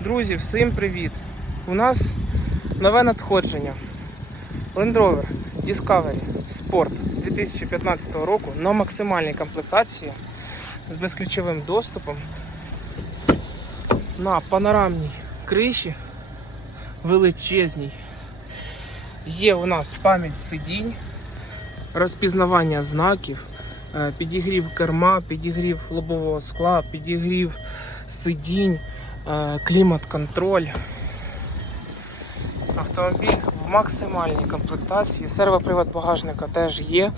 Друзі, всім привіт! У нас нове надходження. Land Rover Discovery Sport 2015 року на максимальній комплектації з безключовим доступом на панорамній криші величезній. Є у нас пам'ять сидінь, розпізнавання знаків, е, підігрів керма, підігрів лобового скла, підігрів сидінь, клімат-контроль. Автомобіль в максимальній комплектації. Сервопривод багажника теж є.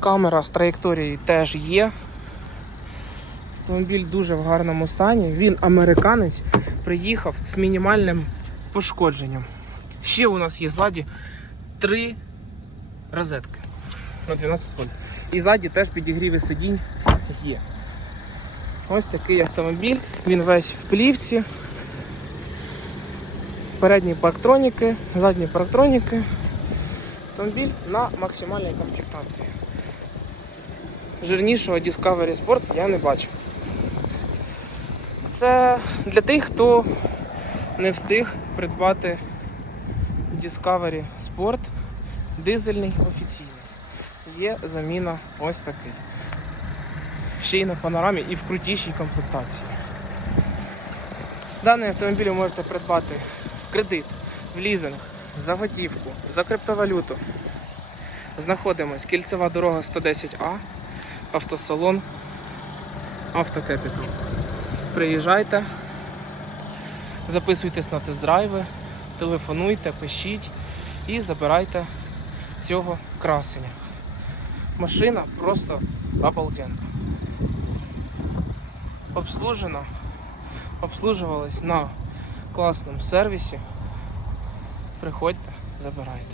Камера з траєкторією теж є. Автомобіль дуже в гарному стані. Він американець, приїхав з мінімальним пошкодженням. Ще у нас є ззаді три розетки на 12 вольт. І ззаді теж підігріви сидінь є. Ось такий автомобіль. Він весь в плівці. Передні парктроніки, задні парктроніки. Автомобіль на максимальній комплектації. Жирнішого Discovery Sport я не бачу. Це для тих, хто не встиг придбати Discovery Sport дизельний офіційний. Є заміна ось такий. Ще й на панорамі і в крутішій комплектації. Даний автомобіль ви можете придбати в кредит, в лізинг, за готівку, за криптовалюту. Знаходимось кільцева дорога 110А, автосалон Автокепітал. Приїжджайте, записуйтесь на тест-драйви, телефонуйте, пишіть і забирайте цього красення. Машина просто обалденна. Обслужена, обслужувалась на класному сервісі. Приходьте, забирайте.